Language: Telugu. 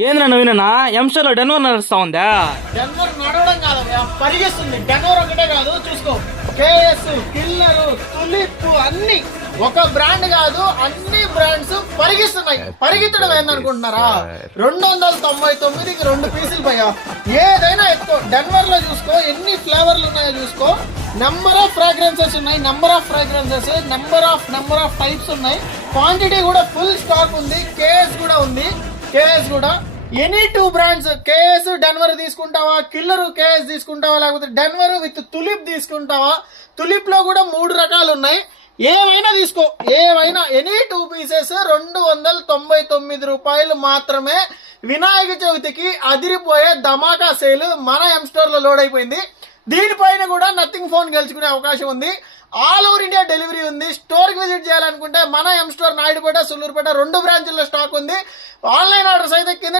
ఏంద్రా నవీనా ఎంస్టర్ లో డెన్వర్ నడుస్తా ఉందా? డెన్వర్ నడవడం కాదు, పరిగెస్తుంది. డెన్వర్ ఒకటే కాదు, చూసుకో. కేఎస్, కిల్లర్, తులిప్ అన్ని ఒక బ్రాండ్ కాదు, అన్ని బ్రాండ్స్ పరిగిస్తున్నాయి. పరిగెత్తడం ఏందనుకుంటున్నారా? 299కి 2 పీసులు పోయా. ఏదైనా ఎక్కువ. డెన్వర్ లో చూసుకో ఎన్ని ఫ్లేవర్లు ఉన్నాయో చూసుకో. నెంబర్ ఆఫ్ ఫ్రాగ్రెన్సెస్ ఉన్నాయి, నెంబర్ ఆఫ్ టైప్స్ ఉన్నాయి. క్వాంటిటీ కూడా ఫుల్ స్టాక్ ఉంది. కేఎస్ కూడా ఉంది. కేఎస్ కూడా ఎనీ 2 బ్రాండ్స్, కేఎస్ డెన్వర్ తీసుకుంటావా, కిల్లర్ కేఎస్ తీసుకుంటావా, లేకపోతే డెన్వర్ విత్ తులిప్ తీసుకుంటావా? తులిప్ లో కూడా 3 రకాలు ఉన్నాయి. ఏవైనా తీసుకో, ఏవైనా ఎనీ 2 పీసెస్ 299 రూపాయలు మాత్రమే. వినాయక చవితికి అదిరిపోయే ధమాకా సేల్ మన ఎం స్టోర్ లో లోడ్ అయిపోయింది. దీనిపైన కూడా నథింగ్ ఫోన్ గెలుచుకునే అవకాశం ఉంది. ఆల్ ఓవర్ ఇండియా డెలివరీ ఉంది. స్టోర్ కి విజిట్ చేయాలనుకుంటే మన ఎం స్టోర్ నాయుడుపేట, సుల్లూరుపేట 2 బ్రాంచ్ల్లో స్టాక్ ఉంది. ఆన్లైన్ ఆర్డర్స్ అయితే కింద